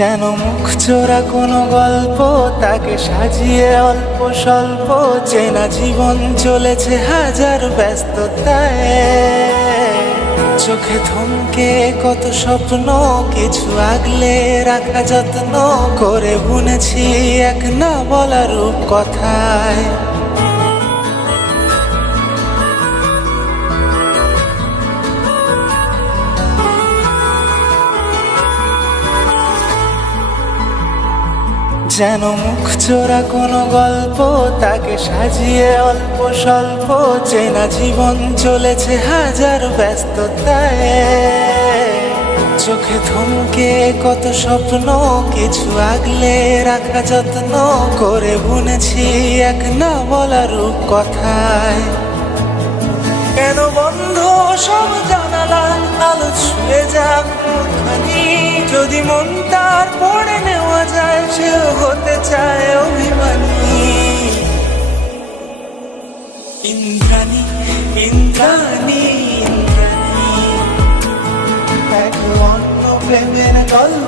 যেন মুখ চোরা কোনো গল্প, তাকে সাজিয়ে অল্প স্বল্প, চেনা জীবন চলেছে হাজার ব্যস্ততায়। চোখে থমকে কত স্বপ্ন, কিছু আগলে রাখা যত্ন, করে বুনেছি এক না বলা রূপ কথায় যেন মুখ চোরা কোনো গল্প, তাকে সাজিয়ে অল্প স্বল্প চেনা জীবন চলেছে হাজার ব্যস্ততায়। চোখে থমকে কত স্বপ্ন, কিছু আগলে রাখা যত্ন করে বুনেছি এক না বলা রূপ কথায়। কেন বন্ধ সব জানালা, আলো ছুঁয়ে যাক যদি মন আমার পড়ে নেওয়া যায়, সে হতে চায় অভিমানী। ইন্দ্রাণী ইন্দ্রাণী ইন্দ্রাণী। এক অন্য প্রেমের গল্প